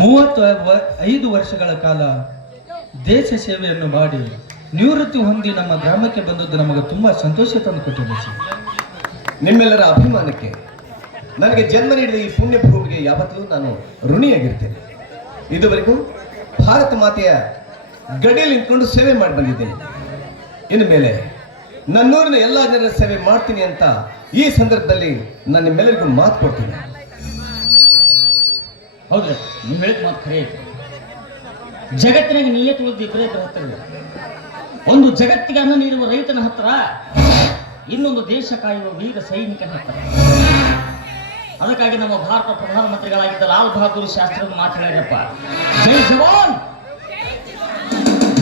35 ವರ್ಷಗಳ ಕಾಲ ದೇಶ ಸೇವೆಯನ್ನು ಮಾಡಿ ನಿವೃತ್ತಿ ಹೊಂದಿ ನಮ್ಮ ಗ್ರಾಮಕ್ಕೆ ಬಂದದ್ದು ನಮಗೆ ತುಂಬಾ ಸಂತೋಷ ತಂದುಕೊಟ್ಟಿದೆ ಸರ್. ನಿಮ್ಮೆಲ್ಲರ ಅಭಿಮಾನಕ್ಕೆ ನನಗೆ ಜನ್ಮ ನೀಡಿದ ಈ ಪುಣ್ಯ ಭೂಮಿಗೆ ಯಾವತ್ತೂ ನಾನು ಋಣಿಯಾಗಿರ್ತೇನೆ. ಇದುವರೆಗೂ ಭಾರತ ಮಾತೆಯ ಗಡಿಯಲ್ಲಿ ನಿಂತ್ಕೊಂಡು ಸೇವೆ ಮಾಡಿ ಬಂದಿದ್ದೇನೆ. ಇನ್ನು ಮೇಲೆ ನನ್ನೂರಿನ ಎಲ್ಲ ಜನರ ಸೇವೆ ಮಾಡ್ತೀನಿ ಅಂತ ಈ ಸಂದರ್ಭದಲ್ಲಿ ನಾನು ನಿಮ್ಮೆಲ್ಲರಿಗೂ ಮಾತು ಕೊಡ್ತೀನಿ. ಹೌದ್ರಿ, ನೀವು ಹೇಳಿದ ಮಾತು ಖರೆ ಐತಿ. ಜಗತ್ತಿನಾಗ ನಿಯತವಾದ ಇಬ್ಬರೇ ಹತ್ತಿರ, ಒಂದು ಜಗತ್ತಿಗೆ ಅನ್ನ ನೀಡುವ ರೈತನ ಹತ್ರ, ಇನ್ನೊಂದು ದೇಶ ಕಾಯುವ ವೀರ ಸೈನಿಕನ ಹತ್ರ. ಅದಕ್ಕಾಗಿ ನಮ್ಮ ಭಾರತ ಪ್ರಧಾನಮಂತ್ರಿಗಳಾಗಿದ್ದ ಲಾಲ್ ಬಹದ್ದೂರ್ ಶಾಸ್ತ್ರದ ಮಾತು ಹೇಳಿದಪ್ಪ, ಜೈ ಜವಾನ್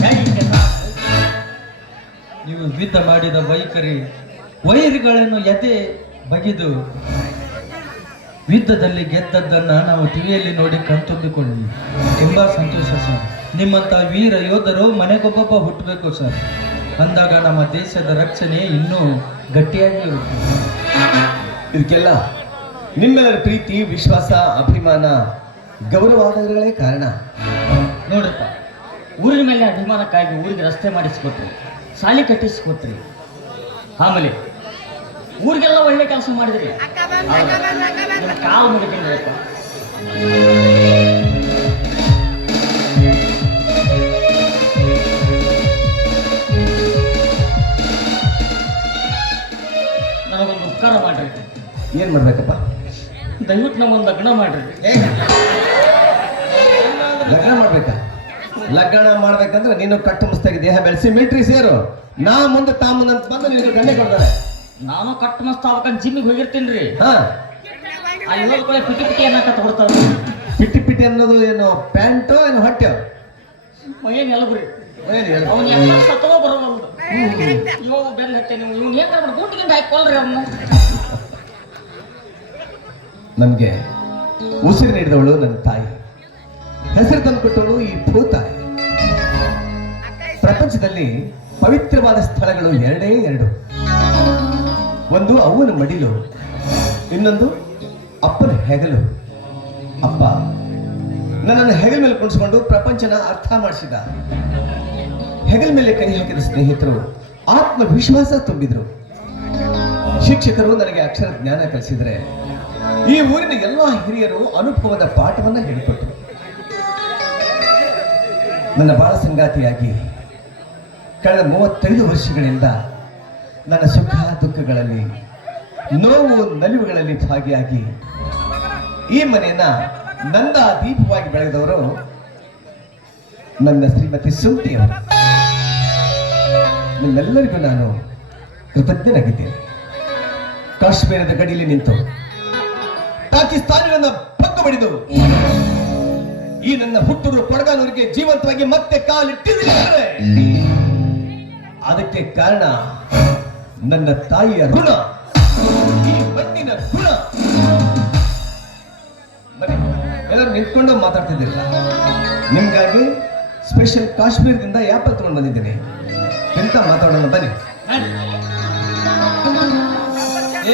ಜೈ ಕಿಸಾನ್. ನೀವು ಯುದ್ಧ ಮಾಡಿದ ವೈರಿಗಳನ್ನು ಎದೆ ಬಗೆದು ಯುದ್ಧದಲ್ಲಿ ಗೆದ್ದದ್ದನ್ನ ನಾವು ಟಿವಿಯಲ್ಲಿ ನೋಡಿ ಕಣ್ತುಂಬಿಕೊಂಡ್ವಿ. ತುಂಬಾ ಸಂತೋಷ ಸರ್. ನಿಮ್ಮಂತ ವೀರ ಯೋಧರು ಮನೆಗೊಬ್ಬೊಬ್ಬ ಹುಟ್ಟಬೇಕು ಸರ್. ಅಂದಾಗ ನಮ್ಮ ದೇಶದ ರಕ್ಷಣೆ ಇನ್ನೂ ಗಟ್ಟಿಯಾಗಿ ಇರುತ್ತೆ. ಇದಕ್ಕೆಲ್ಲ ನಿಮ್ಮೆಲ್ಲರ ಪ್ರೀತಿ, ವಿಶ್ವಾಸ, ಅಭಿಮಾನ, ಗೌರವಾದಗಳೇ ಕಾರಣ. ನೋಡ್ರಪ್ಪ, ಊರಿನ ಮೇಲೆ ಅಭಿಮಾನಕ್ಕಾಗಿ ಊರಿಗೆ ರಸ್ತೆ ಮಾಡಿಸ್ಕೊಟ್ರಿ, ಶಾಲೆ ಕಟ್ಟಿಸ್ಕೊಟ್ರಿ, ಆಮೇಲೆ ಊರಿಗೆಲ್ಲ ಒಳ್ಳೆ ಕೆಲಸ ಮಾಡಿದ್ರಿ. ಕಾಲು ಮುಗಿತೀನಿಪ್ಪ. ನನಗೊಂದು ಉಪಕಾರ ಮಾಡ್ರಿ. ಏನ್ ಮಾಡ್ಬೇಕಪ್ಪ? ದಯವಿಟ್ಟು ನಮ್ಮೊಂದು ಲಗ್ನ ಮಾಡ್ರಿ. ಲಗ್ನ ಮಾಡ್ಬೇಕಾ? ಲಗ್ನ ಮಾಡ್ಬೇಕಂದ್ರೆ ನೀನು ಕಟ್ಟುಮಸ್ತಾಗಿ ದೇಹ ಬೆಳೆಸಿ ಮಿಲಿಟರಿ ಸೇರು. ನಾ ಮುಂದೆ ಮುಂದಂತ ಬಂದು ನಿನಗೆ ಗಂಡೆ ಕೊಡ್ತಾರೆ. ನಾನು ಕಟ್ಟು ಮಸ್ತ್ ಆಗ್ಬೇಕಂತ ಜಿಮ್ಮಿಗೆ ಹೋಗಿರ್ತೀನಿ. ಹಾ, ಅಲ್ಲಿ ಹೋದ್ಕೊಳ್ಳೆ ಪಿಟಿ ಪಿಟಿ ಅನ್ನಕ ತಗೊಡ್ತಾವ. ಪಿಟಿ ಪಿಟಿ ಅನ್ನೋದು ಏನು ಪ್ಯಾಂಟೋ ಏನು ಹೊಟ್ಟೆ? ಏನು ಹೇಳಬ್ರಿ, ಅವ್ನು ಎಲ್ಲ ಸತ್ತೋ ಬರೋದು. ಇವಾಗ ಬೆಲ್ಲ ಹತ್ತೆ ನೀವು ಇವ್ನು ಏನ್ ಮಾಡ್ಬಿಟ್ಟು ಗೂಟಿಗಿಂದ ಹಾಕೊಳ್ರಿ ಅವನ್ನ. ನನ್ಗೆ ಉಸಿರು ನೀಡಿದವಳು ನನ್ನ ತಾಯಿ, ಹೆಸರು ತಂದು ಕೊಟ್ಟವಳು ಈ ಭೂತಾಯಿ. ಪ್ರಪಂಚದಲ್ಲಿ ಪವಿತ್ರವಾದ ಸ್ಥಳಗಳು ಎರಡೇ ಎರಡು. ಒಂದು ಅವ್ವನ ಮಡಿಲು, ಇನ್ನೊಂದು ಅಪ್ಪನ ಹೆಗಲು. ಅಪ್ಪ ನನ್ನನ್ನು ಹೆಗಲ ಮೇಲೆ ಕುಣಿಸ್ಕೊಂಡು ಪ್ರಪಂಚನ ಅರ್ಥ ಮಾಡಿಸಿದ. ಹೆಗಲ ಮೇಲೆ ಕೈ ಹಾಕಿದ ಸ್ನೇಹಿತರು ಆತ್ಮವಿಶ್ವಾಸ ತುಂಬಿದ್ರು. ಶಿಕ್ಷಕರು ನನಗೆ ಅಕ್ಷರ ಜ್ಞಾನ ಕಲಿಸಿದರೆ, ಈ ಊರಿನ ಎಲ್ಲ ಹಿರಿಯರು ಅನುಭವದ ಪಾಠವನ್ನ ಹೇಳಿಕೊಟ್ರು. ನನ್ನ ಬಾಳ ಸಂಗಾತಿಯಾಗಿ ಕಳೆದ 35 ವರ್ಷಗಳಿಂದ ನನ್ನ ಸುಖ ದುಃಖಗಳಲ್ಲಿ, ನೋವು ನಲಿವುಗಳಲ್ಲಿ ಭಾಗಿಯಾಗಿ ಈ ಮನೆಯನ್ನ ನಂದ ದೀಪವಾಗಿ ಬೆಳೆದವರು ನನ್ನ ಶ್ರೀಮತಿ ಸುಂತಿಯವರು. ನಿಮ್ಮೆಲ್ಲರಿಗೂ ನಾನು ಕೃತಜ್ಞನಾಗಿದ್ದೇನೆ. ಕಾಶ್ಮೀರದ ಗಡಿಯಲ್ಲಿ ನಿಂತು ಪಾಕಿಸ್ತಾನಿಗಳನ್ನ ಬಗ್ಗು ಬಡಿದು ಈ ನನ್ನ ಹುಟ್ಟೂರು ಕೊಡಗಾನೂರಿಗೆ ಜೀವಂತವಾಗಿ ಮತ್ತೆ ಕಾಲಿಟ್ಟಿದ್ದಾರೆ. ಅದಕ್ಕೆ ಕಾರಣ ನನ್ನ ತಾಯಿಯ ಋಣ, ಈ ಮಣ್ಣಿನ ಋಣ. ಎಲ್ಲರೂ ನಿಂತ್ಕೊಂಡು ಮಾತಾಡ್ತಿದ್ದಿಲ್ಲ. ನಿಮ್ಗಾಗಿ ಸ್ಪೆಷಲ್ ಕಾಶ್ಮೀರದಿಂದ ಆಪಲ್ ತಗೊಂಡು ಬಂದಿದ್ದೇನೆ. ಎಂತ ಮಾತಾಡೋಣ ಬನ್ನಿ.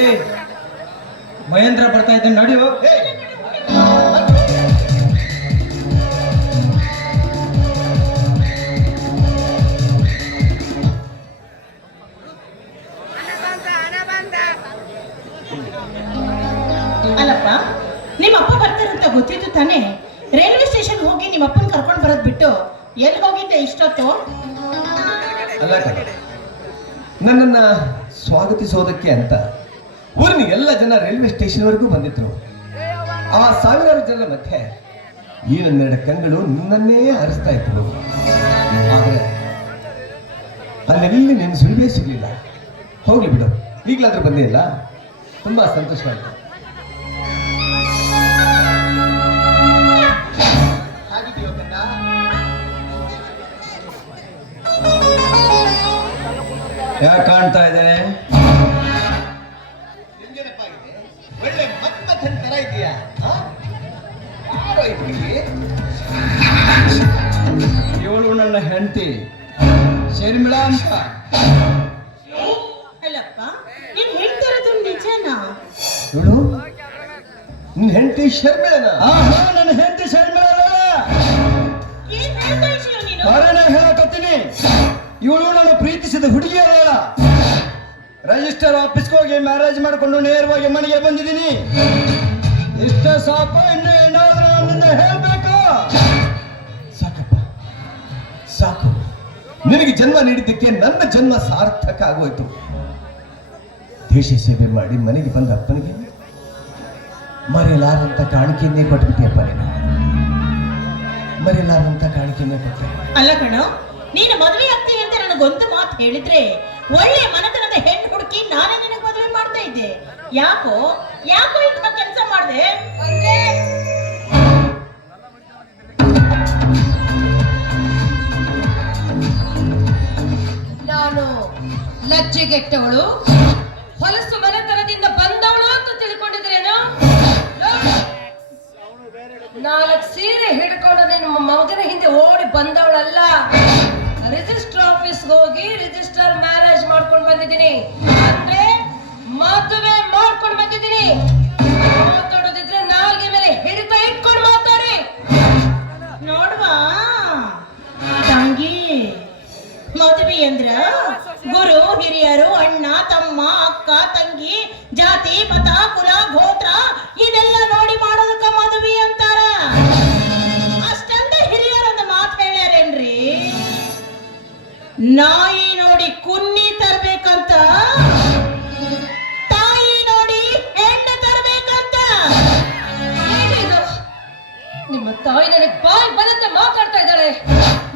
ಏ ಮಹೇಂದ್ರ ಬರ್ತಾ ಇದ್ದೇನೆ, ನಡೆಯುವ. ಅಲ್ಲಪ್ಪ, ನಿಮ್ಮ ಅಪ್ಪ ಬರ್ತಾರಂತ ಗೊತ್ತಿತ್ತು ತಾನೇ? ರೈಲ್ವೆ ಸ್ಟೇಷನ್ ಹೋಗಿ ನಿಮ್ಮ ಅಪ್ಪನ ಕರ್ಕೊಂಡು ಬರೋದ್ ಬಿಟ್ಟು ಎಲ್ಲಿ ಹೋಗಿದ್ದೆ ಇಷ್ಟೊತ್ತು? ಅಲ್ಲ, ನನ್ನನ್ನ ಸ್ವಾಗತಿಸೋದಕ್ಕೆ ಅಂತ ಊರಿನ ಎಲ್ಲ ಜನ ರೈಲ್ವೆ ಸ್ಟೇಷನ್ ವರೆಗೂ ಬಂದಿದ್ರು. ಆ ಸಾವಿರಾರು ಜನರ ಮಧ್ಯೆ ಈ ನನ್ನೆರಡು ಕಂಗಳು ನನ್ನನ್ನೇ ಹರಿಸ್ತಾ ಇದ್ರು. ಆದ್ರೆ ಅಲ್ಲೆಲ್ಲಿ ನಿನ್ನ ಸುಳಿವೇ ಸಿಗ್ಲಿಲ್ಲ. ಹೋಗ್ಲಿ ಬಿಡು, ಈಗಲಾದ್ರೂ ಬಂದೇ ಇಲ್ಲ. ತುಂಬಾ ಸಂತೋಷವಾಯಿತು. ಯಾಕೆ ಕಾಣ್ತಾ ಇದ್ದೇನೆ? ಒಳ್ಳೆ ಮನ್ಮಥನ್ ತರ ಇದೆಯಾ? ಇವಳು ನನ್ನ ಹೆಂಡತಿ ಶರ್ಮಿಳಾ ಅಂತ. ಅಲ್ಲಪ್ಪ, ನೀನ್ ಹೇಳ್ತಿರೋದು ನಿಜನಾ? ನೋಡು, ನಿನ್ ಹೆಂಡತಿ ಶರ್ಮಿಳನ? ನನ್ನ ಹೆಂಡತಿ ಶರ್ಮಿಳಾ. ರಿಜಿಸ್ಟರ್ ಆಫೀಸ್ಗೆ ಹೋಗಿ ಮ್ಯಾರೇಜ್ ಮಾಡಿಕೊಂಡು ನೇರವಾಗಿ ಮನೆಗೆ ಬಂದಿದ್ದೀನಿ. ಇಷ್ಟೇ ಸಾಕು, ಇನ್ನೂ ಏನಾದರೂ ನನ್ನಿಂದ ಹೇಳ್ಬೇಕು? ಸಾಕಪ್ಪ, ಸಾಕು. ನಿನಗೆ ಜನ್ಮ ನೀಡಿದ್ದಕ್ಕೆ ನನ್ನ ಜನ್ಮ ಸಾರ್ಥಕ ಆಗೋಯ್ತು. ದೇಶ ಸೇವೆ ಮಾಡಿ ಮನೆಗೆ ಬಂದ ಅಪ್ಪನಿಗೆ ಮರೆಯಲಾರಂತ ಕಾಣಿಕೆಯನ್ನೇ ಕೊಟ್ಬಿಟ್ಟಿಯಪ್ಪ. ನೀನು ಮರೆಯಲಾರಂತ ಕಾಣಿಕೆಯನ್ನೇ ಕೊಟ್ಟೆ. ಅಲ್ಲ ಕಣೋ, ನೀನು ಮದುವೆ ಆಗ್ತೀನಿ ಅಂತ ನನಗೊಂದು ಮಾತು ಹೇಳಿದ್ರೆ ಒಳ್ಳೆ ಮನತನದ ಹೆಣ್ಣು ಹುಡುಕಿ ನಾನೇ ನಿನಗೆ ಮದುವೆ ಮಾಡ್ತಾ ಇದ್ದೆ. ಯಾಕೋ ಯಾಕೋ ಇಂಥ ಕೆಲಸ ಮಾಡಿದೆ? ನಾನು ಲಜ್ಜೆಗೆಟ್ಟವಳು, ಹೊಲಸು ಮನೆತನದಿಂದ ಬಂದವಳು ಅಂತ ತಿಳ್ಕೊಂಡಿದ್ರೇನು? ನಾಲ್ಕು ಸೀರೆ ಹಿಡ್ಕೊಂಡು ನಿಮ್ಮ ಮಗನ ಹಿಂದೆ ಓಡಿ ಬಂದವಳಲ್ಲ. ರಿಜಿಸ್ಟರ್ ಆಫೀಸ್ಗೆ ಹೋಗಿ ರಿಜಿಸ್ಟರ್ ಮ್ಯಾರೇಜ್ ಮಾಡ್ಕೊಂಡು ಬಂದಿದ್ದೀನಿ. ಅಂದ್ರೆ ಮದುವೆ ಮಾಡ್ಕೊಂಡು ಬಂದಿದ್ದೀನಿ. ಮಾತಾಡೋದಿದ್ರೆ ನಾಲ್ಗೆ ಮೇಲೆ ಹಿಡಿತ ಇಟ್ಕೊಂಡು ಮಾತಾಡಿ. ನೋಡ್ವಾ ತಂಗಿ, ಮದುವೆ ಅಂದ್ರ ಗುರು ಹಿರಿಯರು, ಅಣ್ಣ ತಮ್ಮ, ಅಕ್ಕ ತಂಗಿ, ಜಾತಿ ಮತ ಕುಲ ಗೋತ್ರ ಇದೆಲ್ಲ ನೋಡಿ ಮಾಡೋದಕ್ಕ ಮದುವೆ ಅಂತಾರ. ಅಷ್ಟಂದ ಹಿರಿಯರೊಂದು ಮಾತು ಹೇಳ್ಯಾರೇನ್ರಿ, ನಾಯಿ ನೋಡಿ ಕುನ್ನಿ ತರ್ಬೇಕಂತ, ತಾಯಿ ನೋಡಿ ಹೆಣ್ಣು ತರ್ಬೇಕಂತ. ಏನಿದು? ನಿಮ್ಮ ತಾಯಿ ನನಗೆ ಬಾಯಿ ಬಂದಂತೆ ಮಾತಾಡ್ತಾ ಇದ್ದಾಳೆ.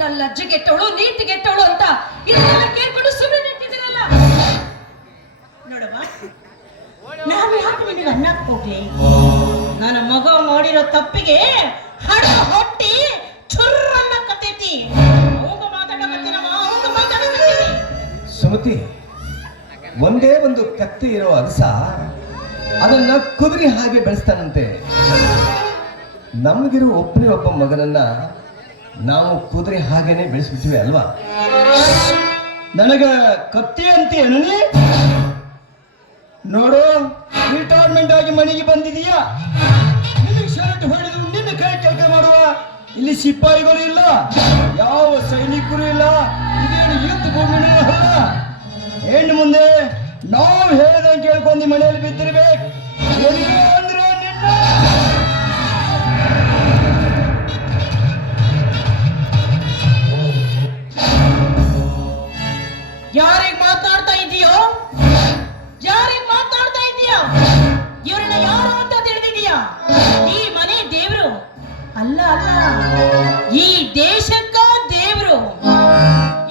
ನನ್ನ ಲಜ್ಜೆಗೆಟ್ಟವಳು, ನೀತಿಗೆಟ್ಟವಳು ಅಂತ ಇದನ್ನೆಲ್ಲ ಕೇಳ್ಕೊಂಡು ಸುಮ್ಮನೆ ನಿಂತಿದ್ದೀರಲ್ಲ. ನೋಡವ್ವ, ನಾನು ಯಾಕೆ ನಿನಗೆ ಅನ್ನಕ್ಕೆ ಹೋಗ್ಲಿ? ನನ್ನ ಮಗ ಮಾಡಿರೋ ತಪ್ಪಿಗೆ ಹಡ ಹೊಟ್ಟಿ ಚುರ್ರನ್ನ ಕತ್ತೈತಿ. ಅವಂಗ ಮಾತಾಡಕತ್ತೀನವ, ಅವಂಗ ಮಾತಾಡಕತ್ತೀನಿ. ಸುಮತಿ, ಒಂದೇ ಒಂದು ಕತ್ತೆ ಇರೋ ಅರಸ ಅದನ್ನ ಕುದುರೆ ಹಾಗೆ ಬೆಳೆಸ್ತಾನಂತೆ. ನಮಗಿರೋ ಒಬ್ಬನೇ ಒಬ್ಬ ಮಗನನ್ನ ನಾವು ಕುದುರೆ ಹಾಗೇನೆ ಬೆಳೆಸ್ಬಿಟ್ಟಿವಿ ಅಲ್ವಾ? ನನಗ ಕತ್ತಿ ಅಂತೀಯನು ನೀ? ನೋಡು, ರಿಟೈರ್ಮೆಂಟ್ ಆಗಿ ಮನೆಗೆ ಬಂದಿದೀಯಾ, ನಿನಗೆ ಶರ್ಟ್ ಹೊಡೆದು ನಿನ್ನ ಕೈ ಕೆಲಸ ಮಾಡುವ ಇಲ್ಲಿ ಸಿಪಾಯಿಗಳು ಇಲ್ಲ, ಯಾವ ಸೈನಿಕರು ಇಲ್ಲ, ಇದೇನು ಯುದ್ಧ ಭೂಮಿನೂ ಅಲ್ಲ. ಹೆಣ್ಣು ಮುಂದೆ ನಾವು ಹೇಳ್ದಂಗೆ ಕೇಳ್ಕೊಂಡು ಮನೆಯಲ್ಲಿ ಬಿದ್ದಿರ್ಬೇಕು. ಅಂದ್ರೆ ನಿನ್ನ ಯಾರಿಗೆ ಮಾತಾಡ್ತಾ ಇದೀಯೋ? ಯಾರಿಗೆ ಮಾತಾಡ್ತಾ ಇದೀಯಾ? ಇವ್ರನ್ನ ಯಾರು ಅಂತ ತಿಳಿದಿದೀಯಾ? ಈ ಮನೆ ದೇವ್ರು ಅಲ್ಲ, ಅಲ್ಲ, ಈ ದೇಶಕ್ಕ ದೇವ್ರು.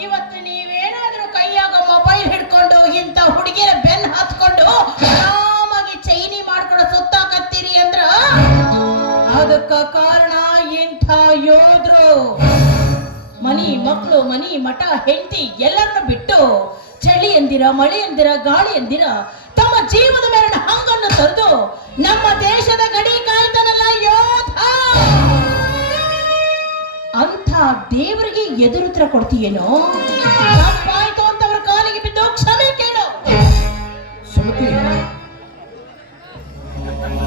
ಇವತ್ತು ನೀವೇನಾದ್ರೂ ಕೈಯಾಗ ಮೊಬೈಲ್ ಹಿಡ್ಕೊಂಡು ಇಂಥ ಹುಡುಗಿಯರ ಬೆನ್ ಹತ್ಕೊಂಡು ಆರಾಮಾಗಿ ಚೈನಿ ಮಾಡ್ಕೊಂಡು ಸುತ್ತಾಕತ್ತೀರಿ ಅಂದ್ರ ಅದಕ್ಕ ಕಾರಣ ಇಂಥ ಯೋಧರು. ಮನಿ ಮಕ್ಕಳು, ಮನಿ ಮಠ, ಹೆಂಡತಿ ಎಲ್ಲರನ್ನು ಬಿಟ್ಟು ಚಳಿ ಎಂದಿರ, ಮಳೆ ಎಂದಿರ, ಗಾಳಿ ಎಂದಿರ ತಮ್ಮ ಜೀವದ ಮೇಲಿನ ಹಂಗನ್ನು ತೊರೆದು ನಮ್ಮ ದೇಶದ ಗಡಿ ಕಾಯ್ತಾನಲ್ಲ ಯೋಧ. ಅಂಥ ದೇವರಿಗೆ ಎದುರುತ್ತರ ಕೊಡ್ತೀಯೇನೋ? ತಪ್ಪಾಯ್ತು ಅಂತವ್ರ ಕಾಲಿಗೆ ಬಿದ್ದು ಕ್ಷಮೆ ಕೇಳು. ಸುಮತಿ,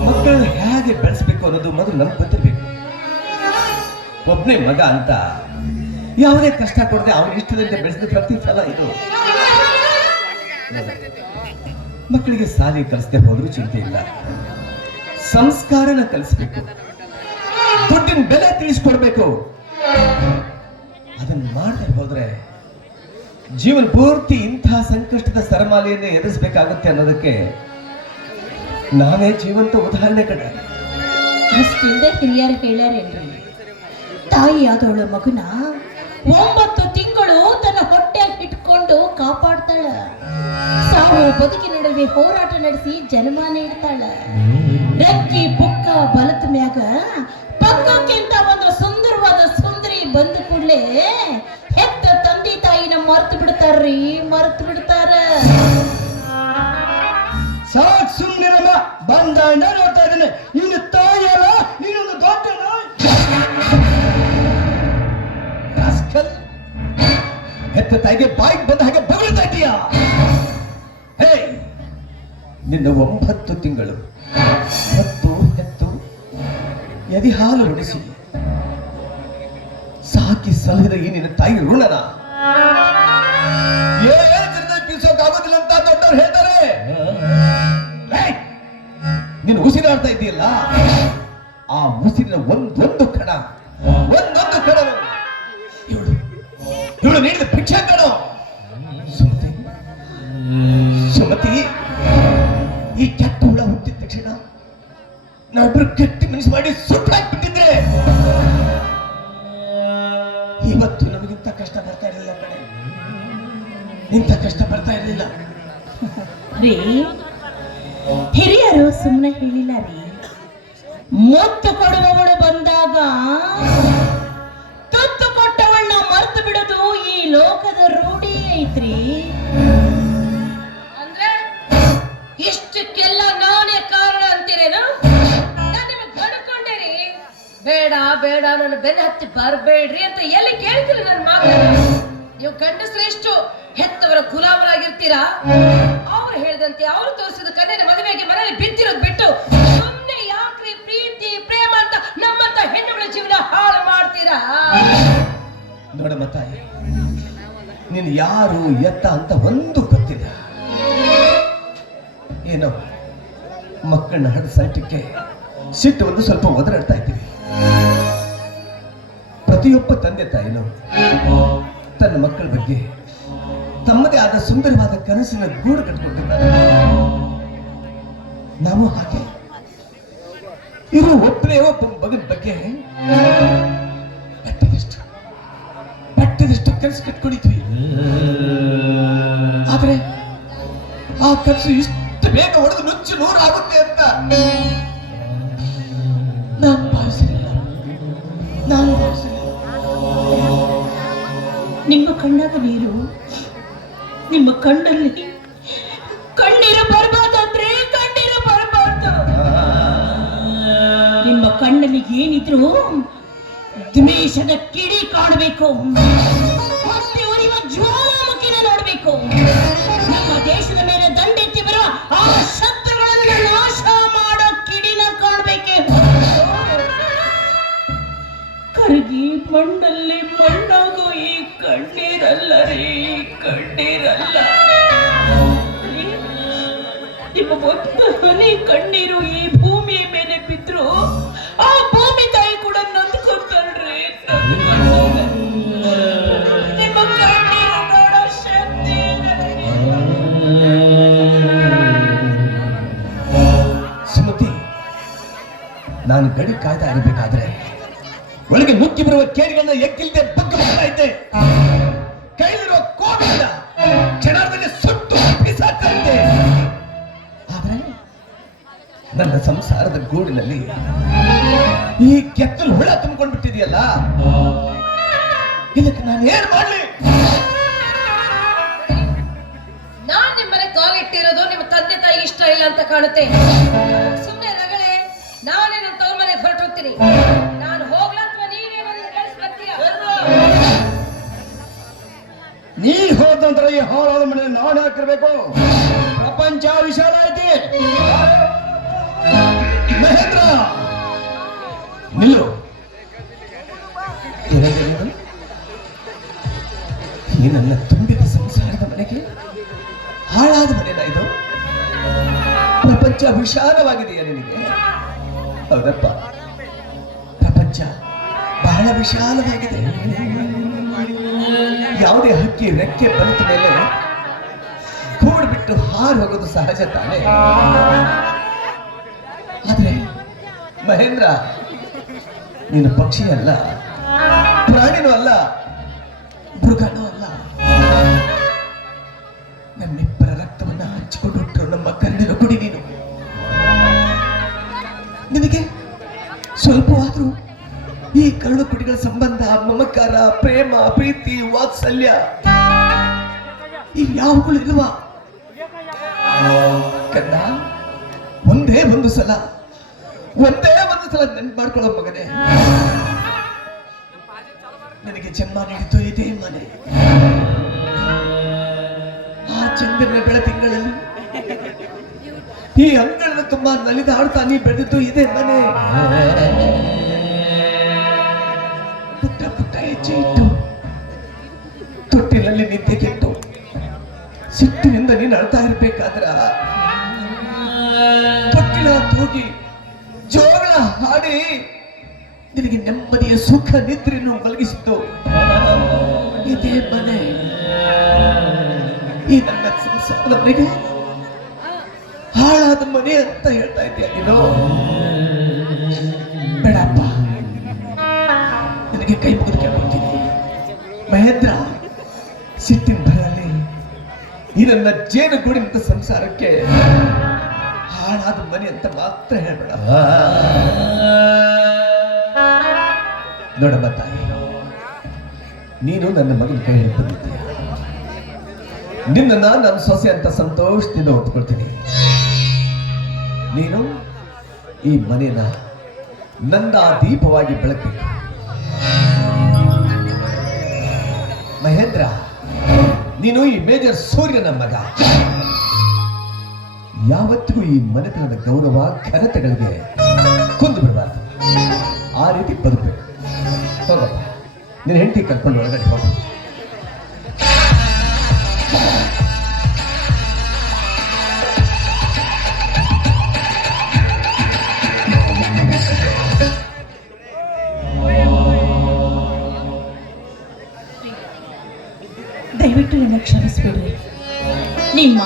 ಮಕ್ಕಳನ್ನು ಹೇಗೆ ಬೆಳೆಸ್ಬೇಕು ಅನ್ನೋದು ಮೊದಲು ನಮ್ಗೆ ಗೊತ್ತಿರ್ಬೇಕು. ಒಬ್ಬನೇ ಮಗ ಅಂತ ಯಾವುದೇ ಕಷ್ಟ ಕೊಡದೆ ಅವನ ಇಷ್ಟದಂತೆ ಬೆಳೆಸಿದ ಪ್ರತಿಫಲ ಇದು. ಮಕ್ಕಳಿಗೆ ಸಾಲಿ ಕಲಿಸದೆ ಹೋದ್ರೂ ಚಿಂತೆ ಇಲ್ಲ, ಸಂಸ್ಕಾರನ ಕಲಿಸ್ಬೇಕು, ದುಡ್ಡಿನ ಬೆಲೆ ತಿಳಿಸ್ಕೊಡ್ಬೇಕು. ಅದನ್ನ ಮಾಡದೆ ಹೋದ್ರೆ ಜೀವನ ಪೂರ್ತಿ ಇಂತಹ ಸಂಕಷ್ಟದ ಸರಮಾಲೆಯನ್ನೇ ಎದುರಿಸಬೇಕಾಗುತ್ತೆ ಅನ್ನೋದಕ್ಕೆ ನಾವೇ ಜೀವಂತ ಉದಾಹರಣೆ ಕಡೆ. ಅಷ್ಟಿಂದ ಹಿರಿಯರು ಹೇಳ್ಯಾರೇನ್ರಿ, ತಾಯಿ ಆದವಳು ಮಗುನ 9 ತಿಂಗಳು ತನ್ನ ಹೊಟ್ಟೆಯಲ್ಲಿ ಇಟ್ಕೊಂಡು ಕಾಪಾಡ್ತಾಳ. ಸಾವು ಬದುಕಿ ನಡುವೆ ಹೋರಾಟ ನಡೆಸಿ ಜನ್ಮ ನೀಡ್ತಾಳ. ರೆಕ್ಕಿ ಪುಕ್ಕ ಬಲದ ಮ್ಯಾಗ ಪಕ್ಕಕ್ಕಿಂತ ಒಂದು ಸುಂದರವಾದ ಸುಂದರಿ ಬಂದ ಕೂಡಲೇ ಹೆತ್ತ ತಂದೆ ತಾಯಿನ ಮರ್ತು ಬಿಡ್ತಾರ್ರಿ, ಮರ್ತು ಬಿಡ್ತಾರ. ಸಾಕ್ ಸುಮ್ಮನಿರಮ್ಮ, ಬಂದ ನೋಡ್ತಾ ಇದ್ದೇನೆ. ನೀನು ತಾಯಿ ಅಲ್ಲ, ನೀನೊಂದು ದೊಡ್ಡ ಹೆತ್ತ ತಾಯಿಗೆ ಬಾಯಿಗೆ ಬಂದ ಹಾಗೆ ಬಗಳ್ತಾ ಇದೀಯಾ? ಹೇ, ನಿನ್ನ 9 ತಿಂಗಳು ಹೊತ್ತು ಹೆತ್ತು ಎದೆ ಹಾಲು ಉಡಿಸಿ ಸಾಕಿ ಸಲಹಿದ ಈ ನಿನ್ನ ತಾಯಿ ಋಣನ ತೀರ್ಸೋಕ್ಕಾಗೋದಿಲ್ಲ ಅಂತ ದೊಡ್ಡವ್ರು ಹೇಳ್ತಾರೆ. ನೀನು ಉಸಿರಾಡ್ತಾ ಇದೆಯಲ್ಲ, ಆ ಉಸಿರಿನ ಒಂದೊಂದು ಕಣ ಇವಳು ನೀಡಿದ ಭಿಕ್ಷಾ ಕಣ. ಸುಮತಿ, ಸುಮತಿ, ಈ ಕೆಟ್ಟ ಹುಳ ಹುಟ್ಟಿದ ತಕ್ಷಣ ನಾವಿಬ್ರು ಕೆಟ್ಟಿ ಮನಸ್ಸು ಮಾಡಿ ಸುಟ್ಟು ಹಾಕ್ಬಿಟ್ಟಿದ್ರೆ ಇವತ್ತು ನಮಗಿಂತ ಕಷ್ಟ ಬರ್ತಾ ಇರಲಿಲ್ಲ ಕಣೆ, ಇಂಥ ಕಷ್ಟ ಬರ್ತಾ ಇರಲಿಲ್ಲ ರೀ. ಹಿರಿಯರು ಸುಮ್ಮನೆ ಹೇಳಿಲ್ಲ ರೀ, ಮುತ್ತು ಕೊಡುವವಳು ಬಂದಾಗ ತುತ್ತು ಕೊಟ್ಟವಳನ್ನ ಮರ್ತು ಬಿಡೋದು ಈ ಲೋಕದ ರೂಢಿ ಐತ್ರಿ. ಅಂದ್ರೆ ಇಷ್ಟಕ್ಕೆಲ್ಲ ನಾನೇ ಕಾರಣ ಅಂತೀರೇನು? ನಾನು ನಿಮಗೆ ಗಡ್ಕೊಂಡೇರಿ, ಬೇಡ ಬೇಡ ನನ್ನ ಬೆನ್ನ ಹತ್ತಿ ಬರ್ಬೇಡ್ರಿ ಅಂತ ಎಲ್ಲಿ ಕೇಳ್ತೀರಿ ನನ್ನ ಮಾತನ್ನ? ನೀವು ಗಂಡಸರೆಷ್ಟು ಹೆತ್ತವರ ಗುಲಾಮರಾಗಿರ್ತೀರಾ? ಅವ್ರು ಹೇಳಿದಂತೆ ಅವ್ರು ತೋರಿಸಿದ ಕನ್ಯೆನ ಮದುವೆಗೆ ಮನೆಯಲ್ಲಿ ಬಿದ್ದಿರೋದು ಬಿಟ್ಟು ಸುಮ್ಮನೆ ಯಾಕ್ರಿ ಪ್ರೀತಿ ಪ್ರೇಮ ಅಂತ ನಮ್ಮಂತ ಹೆಣ್ಣುಗಳ ಜೀವನ ಹಾಳು ಮಾಡ್ತೀರಾ? ನೋಡಮ್ಮ ತಾಯಿ, ನೀನು ಯಾರು ಎತ್ತ ಅಂತ ಒಂದು ಗೊತ್ತಿಲ್ಲ. ಏನೋ ಮಕ್ಕಳನ್ನ ಹಡ ಸಂಕಟಕ್ಕೆ ಸಿಟ್ಟು ಒಂದು ಸ್ವಲ್ಪ ಒದರಾಡ್ತಾ ಇದ್ದೀವಿ. ಪ್ರತಿಯೊಬ್ಬ ತಂದೆ ತಾಯಿನು ತನ್ನ ಮಕ್ಕಳ ಬಗ್ಗೆ ತಮ್ಮದೇ ಆದ ಸುಂದರವಾದ ಕನಸಿನ ಗೂಡು ಕಟ್ಕೊಂಡಿದ್ದಾರೆ. ನಾವು ಹಾಗೆ ಇವರು ಒಬ್ಬನೇ ಒಬ್ಬ ಮಗನ ಬಗ್ಗೆ ಬಟ್ಟೆದಷ್ಟು ಕನಸು ಕಟ್ಕೊಂಡಿದ್ವಿ. ಆದ್ರೆ ಆ ಕನಸು ಇಷ್ಟು ಬೇಗ ಹೊಡೆದು ನುಚ್ಚು ನೂರಾಗುತ್ತೆ ಅಂತ ನಾನು ಭಾವಿಸಲಿಲ್ಲ. ನಿಮ್ಮ ಕಣ್ಣಾಗ ನೀರು, ನಿಮ್ಮ ಕಣ್ಣಲ್ಲಿ ಕಣ್ಣೀರು ಬರಬಾರ್ದಂದ್ರೆ ಕಣ್ಣೀರು ಬರಬಾರ್ದು. ನಿಮ್ಮ ಕಣ್ಣಲ್ಲಿ ಏನಿದ್ರು ದ್ವೇಷದ ಕಿಡಿ ಕಾಣಬೇಕು, ಮತ್ತೆ ಉರಿಯುವ ಜ್ವಾಲಾಮುಖಿನ ನೋಡಬೇಕು. ನಮ್ಮ ದೇಶದ ಮೇಲೆ ದಂಡೆತ್ತಿ ಬರುವ ಆ ಶತ್ರುಗಳನ್ನು ನಾಶ ಮಾಡೋ ಕಿಡಿನ ಕಾಣಬೇಕೆ. ಕರಗಿ ಮಣ್ಣಲ್ಲಿ ಮಣ್ಣಾಗೋ ಈ ಕಣ್ಣೀರಲ್ಲ ರೀ, ಕಣ್ಣೀರಲ್ಲ. ನಿಮ್ಮ ಒಂದು ಹನಿ ಕಣ್ಣೀರು ಈ ಭೂಮಿಯ ಮೇಲೆ ಬಿದ್ರು ಆ ಭೂಮಿ ತಾಯಿ ಕೂಡ ನೊಂದ್ಕೊತಾಳ್ರಿ. ನಿಮ್ಮ ಕಣ್ಣೀರು ನೋಡೋ ಶಕ್ತಿ ನನಗೆ. ಸುಮತಿ, ನಾನು ಗಡಿ ಕಾಯ್ತಾ ಇರಬೇಕಾದ್ರೆ ಒಳಗೆ ನುಗ್ಗಿ ಬರುವ ಕೇಳಿಗಳನ್ನ ಎಕ್ಕಿಲ್ದೆ ಬಗ್ಗ ಬರ್ತಾ ಇದ್ದೆ. ಕೈಲಿರುವ ಕೋಪದಿಂದ ಕ್ಷಣದಲ್ಲಿ ಸುಟ್ಟು ಬಿಸಾಡ್ತಾ ಇದ್ದೆ. ಆದ್ರೆ ನನ್ನ ಸಂಸಾರದ ಗೂಡಿನಲ್ಲಿ ಈ ಕೆತ್ತಲು ಹುಳ ತುಂಬಿಕೊಂಡು ಬಿಟ್ಟಿದೆಯಲ್ಲ, ಇದಕ್ಕೆ ನಾನು ಏನ್ ಮಾಡ್ಲಿ? ನಾನ್ ನಿಮ್ಮನೆ ಕಾಲಿಟ್ಟಿರೋದು ನಿಮ್ಮ ತಂದೆ ತಾಯಿ ಇಷ್ಟ ಇಲ್ಲ ಅಂತ ಕಾಣುತ್ತೆ. ಸುಮ್ಮನೆ ರಗಳೆ, ನಾನೇ ನನ್ನ ತವ್ರ ಮನೆಗೆ ಹೊರಟು ಹೋಗ್ತೀನಿ. ನಾನು ಹೋಗ್ಲಾ ಅಥವಾ ನೀವೇ ನನ್ನ ಕಳ್ಸಿ ಬರ್ತೀಯಾ? ನೀ ಹೋದ ನಂತರ ಈ ಹಾಳಾದ ಮನೆ ನಾನು ಹಾಕಿರ್ಬೇಕು. ಪ್ರಪಂಚ ವಿಶಾಲ ಐತಿ. ಮಹೇಂದ್ರ, ನಿಲ್ಲು. ಈ ನನ್ನ ತುಂಬಿದ ಸಂಸಾರದ ಮನೆಗೆ ಹಾಳಾದ ಮನೆನ ಇದು? ಪ್ರಪಂಚ ವಿಶಾಲವಾಗಿದೆಯಾ ನಿನಗೆ? ಹೌದಪ್ಪ, ಪ್ರಪಂಚ ಬಹಳ ವಿಶಾಲವಾಗಿದೆ. ಯಾವುದೇ ಹಕ್ಕಿ ರೆಕ್ಕೆ ಬಲಿತ ಮೇಲೆ ಕೂಡು ಬಿಟ್ಟು ಹಾರು ಹೋಗೋದು ಸಹಜ ತಾನೇ. ಆದ್ರೆ ಮಹೇಂದ್ರ, ನೀನು ಪಕ್ಷಿ ಅಲ್ಲ, ಪ್ರಾಣಿನೂ ಅಲ್ಲ, ಮೃಗನೂ ಅಲ್ಲ. ನಮ್ಮಿಬ್ಬರ ರಕ್ತವನ್ನ ಹಂಚಿಕೊಂಡು ಬಿಟ್ಟರು ನಮ್ಮ ಕಣ್ಣಿನ ಕುಡಿ ನೀನು. ನಿನಗೆ ಸ್ವಲ್ಪವಾದ್ರೂ ಈ ಕರುಳು ಕುಡಿಗಳ ಸಂಬಂಧ, ಮಮಕಾರ, ಪ್ರೇಮ, ಪ್ರೀತಿ, ವಾತ್ಸಲ್ಯ ಇವ್ಯಾವುಗಳು ಇಲ್ವಾ? ಕಂದ, ಒಂದೇ ಒಂದು ಸಲ ನೆನ್ಪು ಮಾಡ್ಕೊಳ್ಳೋ ಮಗನೇ. ನಿನಗೆ ಜನ್ಮ ನೀಡಿದ್ದು ಇದೇ ಮನೆ. ಆ ಚಂದ್ರನ ಬೆಳತಿಂಗಳಲ್ಲಿ ಈ ಅಂಗಳನ್ನ ತುಂಬಾ ನಲಿದಾಡ್ತಾ ನೀ ಬೆಳೆದಿದ್ದು ಇದೇ ಮನೆ. ಪುಟ್ಟ ಪುಟ್ಟ ಹೆಜ್ಜೆ ಇಟ್ಟು ತೊಟ್ಟಿನಲ್ಲಿ ನಿದ್ದೆಗೆಟ್ಟು ಸಿಟ್ಟಿನಿಂದ ನೀನು ಅಳ್ತಾ ಇರ್ಬೇಕಾದ್ರ ತೊಟ್ಟಿಲ ಹೋಗಿ ಜೋಗಳ ಹಾಡಿ ನಿನಗೆ ನೆಮ್ಮದಿಯ ಸುಖ ನಿದ್ರೆಯನ್ನು ಮಲಗಿಸಿತು ಇದೇ ಮನೆ. ಈ ನನ್ನ ಸಂಸಾರದ ಮನೆಗೆ ಹಾಳಾದ ಮನೆ ಅಂತ ಹೇಳ್ತಾ ಇದ್ದೀಯ ನೀನು. ಬೇಡಪ್ಪ, ನಿನಗೆ ಕೈ ಮುಗಿದು ಕೇಳ್ಕೊಳ್ತೀನಿ ಮಹೇಂದ್ರ. ಸಿಟ್ಟಿನ ಭರಲ್ಲಿ ಈ ನನ್ನ ಜೇನುಗೂಡಿನ ಸಂಸಾರಕ್ಕೆ ಹಾಳಾದ ಮನೆ ಅಂತ ಮಾತ್ರ ಹೇಳ್ಬೇಡ. ನೋಡಮ್ಮ ತಾಯಿ, ನೀನು ನನ್ನ ಮಗನ ಕೈ ಹಿಡಿದು ಬಂದಿದ್ದೀಯ. ನಿನ್ನನ್ನ ನಾನು ಸೊಸೆ ಅಂತ ಸಂತೋಷದಿಂದ ಒಪ್ಕೊಳ್ತೀನಿ. ನೀನು ಈ ಮನೆಯ ನನ್ನ ದೀಪವಾಗಿ ಬೆಳಕಬೇಕು. ಮಹೇಂದ್ರ, ನೀನು ಈ ಮೇಜರ್ ಸೂರ್ಯನ ಮಗ. ಯಾವತ್ತಿಗೂ ಈ ಮನೆತನದ ಗೌರವ ಘನತೆಗಳಿಗೆ ಕುಂದು ಬಿಡಬಾರ್ದು. ಆ ರೀತಿ ಬದುಕಬೇಕು. ಹೋಗಪ್ಪ, ನಿನ್ನ ಹೆಂಡತಿ ಕರ್ಕೊಂಡು ಒಳಗಡೆ ಹೋಗು. ದಯವಿಟ್ಟು ನನ್ನ ಕ್ಷಮಿಸ್ಬಿಡ್ರಿ. ನಿಮ್ಮ